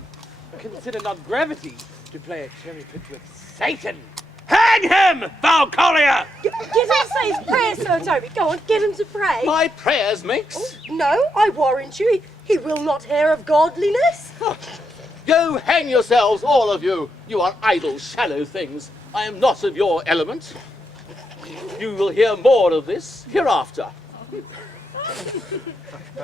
consider not gravity to play a cherry pit with Satan. Hang him, foul collier! Get him to say his prayers, Sir Toby. Go on, get him to pray. My prayers, Minx? Oh, no, I warrant you, he will not hear of godliness. Go hang yourselves, all of you. You are idle, shallow things. I am not of your element. You will hear more of this hereafter.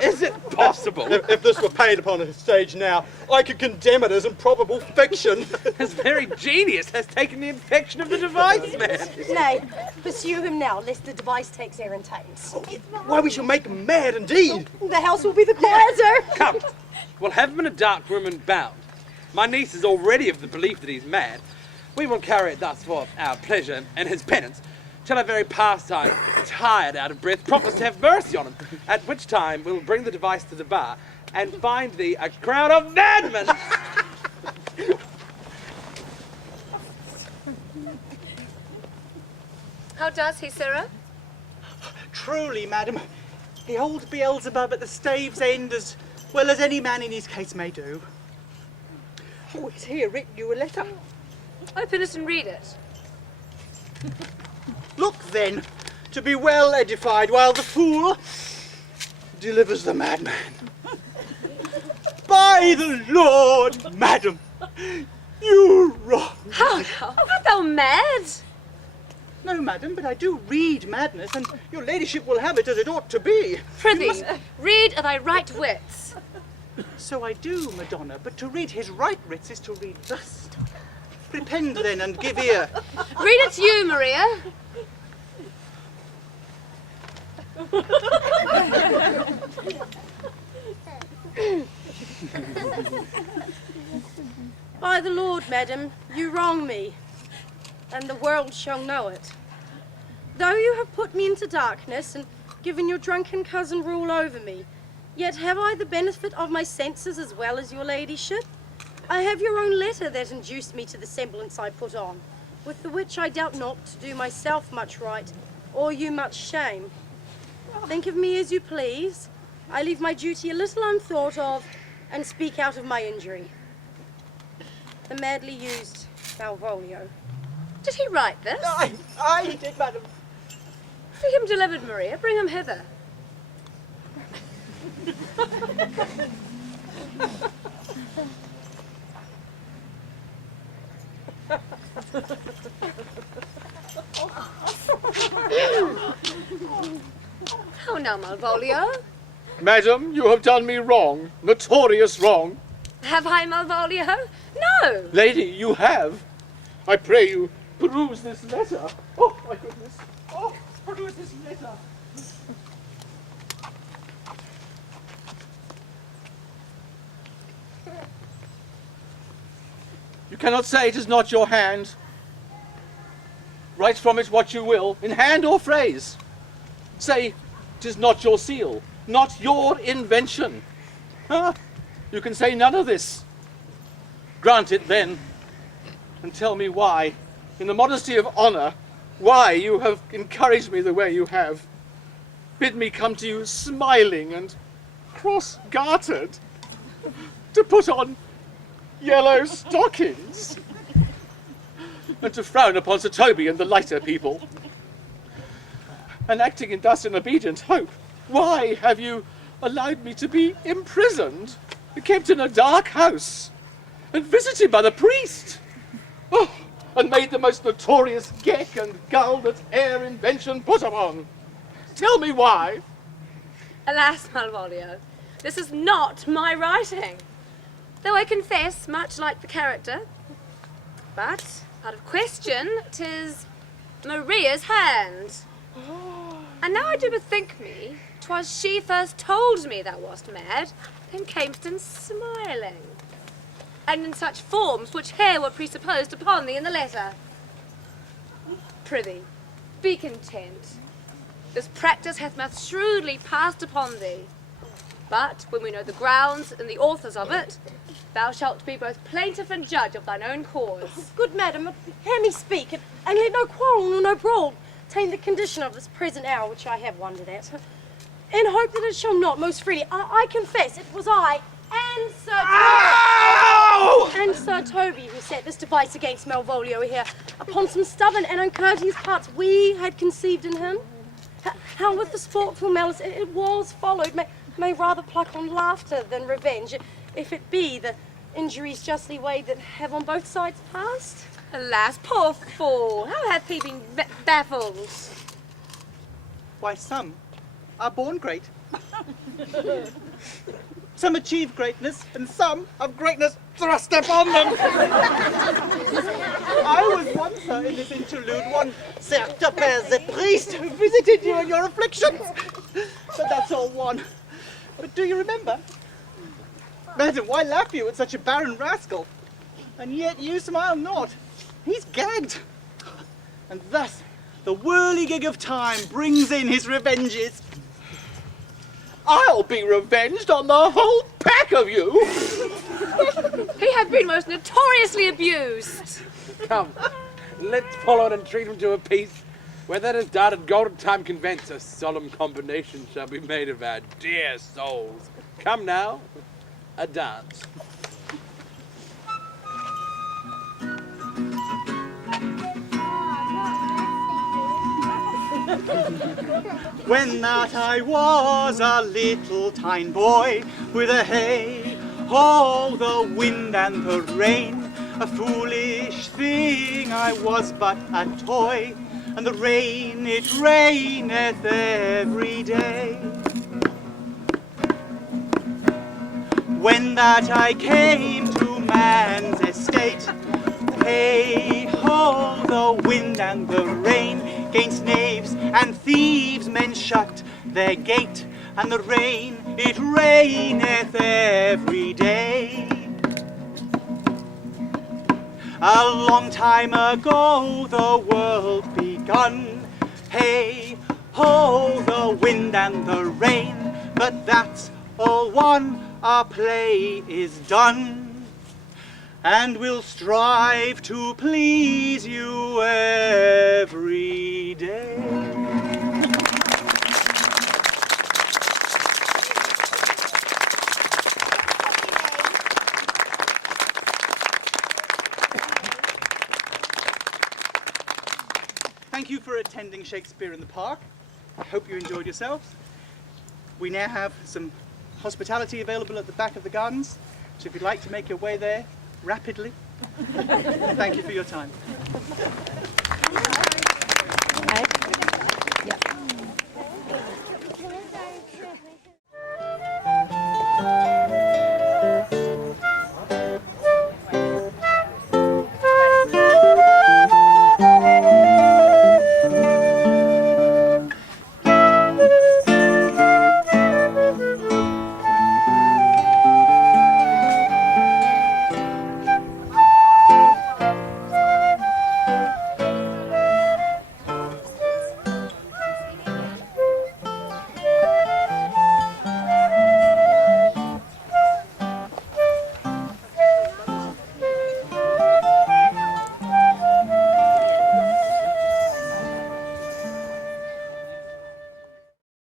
Is it possible? If this were played upon a stage now, I could condemn it as improbable fiction. His very genius has taken the infection of the device, man. Nay, pursue him now, lest the device takes air and taints. Why, we shall make him mad indeed. The house will be the quieter. Come, we'll have him in a dark room and bound. My niece is already of the belief that he's mad. We will carry it thus for our pleasure and his penance, till our very pastime, tired out of breath, prompt us to have mercy on him, at which time we'll bring the device to the bar and find thee a crowd of madmen. How does he, sirrah? Truly, madam, he holds Beelzebub at the stave's end as well as any man in his case may do. Oh, it's here written you a letter. Open it and read it. Look then, to be well edified while the fool delivers the madman. By the Lord, madam, you wrong. How now? Art thou mad? No, madam, but I do read madness, and your ladyship will have it as it ought to be. Prithee, read of thy right wits. So I do, Madonna, but to read his right writs is to read thus. Prepend then and give ear. Read it you, Maria. By the Lord, madam, you wrong me, and the world shall know it. Though you have put me into darkness and given your drunken cousin rule over me, yet have I the benefit of my senses as well as your ladyship. I have your own letter that induced me to the semblance I put on, with the which I doubt not to do myself much right, or you much shame. Think of me as you please. I leave my duty a little unthought of, and speak out of my injury. The madly used Malvolio. Did he write this? I did, madam. See him delivered, Maria. Bring him hither. How now, Malvolio? Madam, you have done me wrong, notorious wrong. Have I, Malvolio? No! Lady, you have. I pray you, peruse this letter. Oh, my goodness. Oh, peruse this letter. You cannot say it is not your hand. Write from it what you will, in hand or phrase. Say, 'tis not your seal, not your invention. You can say none of this. Grant it then, and tell me why, in the modesty of honor, why you have encouraged me the way you have. Bid me come to you smiling and cross-gartered, to put on yellow stockings, and to frown upon Sir Toby and the lighter people. And acting in thus in obedient hope, why have you allowed me to be imprisoned, kept in a dark house, and visited by the priest. Oh, and made the most notorious geck and gull that e'er invention put upon. Tell me why. Alas, Malvolio, this is not my writing. Though I confess, much like the character. But, out of question, 'tis Maria's hand. And now I do bethink me, 'twas she first told me thou wast mad, then cam'st in smiling. And in such forms which here were presupposed upon thee in the letter. Prithee, be content. This practice hath most shrewdly passed upon thee. But when we know the grounds and the authors of it, thou shalt be both plaintiff and judge of thine own cause. Good madam, hear me speak, and let no quarrel nor no brawl tame the condition of this present hour which I have wondered at. In hope that it shall not most freely, I confess it was I and Sir Toby who set this device against Malvolio here, upon some stubborn and uncourteous parts we had conceived in him. How with the sportful malice it was followed may rather pluck on laughter than revenge, if it be the injuries justly weighed that have on both sides passed. Alas, poor fool, how hath he been baffled? Why, some are born great. Some achieve greatness, and some have greatness thrust upon them. I was once, sir, in this interlude, one certain the priest who visited you in your afflictions. But that's all one. But do you remember? Madam, why laugh you at such a barren rascal? And yet you smile not. He's gagged. And thus the whirligig of time brings in his revenges. I'll be revenged on the whole pack of you. He hath been most notoriously abused. Come, let's follow and entreat him to a peace. Where that is done and golden time convents, a solemn combination shall be made of our dear souls. Come now, a dance. When that I was a little tine boy, with a hey, ho, the wind and the rain, a foolish thing I was but a toy, and the rain it raineth every day. When that I came to man's estate, hey ho, the wind and the rain, 'gainst knaves and thieves men shut their gate, and the rain it raineth every day. A long time ago the world begun, hey ho, the wind and the rain, but that's all one, our play is done, and we'll strive to please you every day. Thank you for attending Shakespeare in the Park. I hope you enjoyed yourselves. We now have some hospitality available at the back of the gardens, so if you'd like to make your way there rapidly, thank you for your time. Yeah.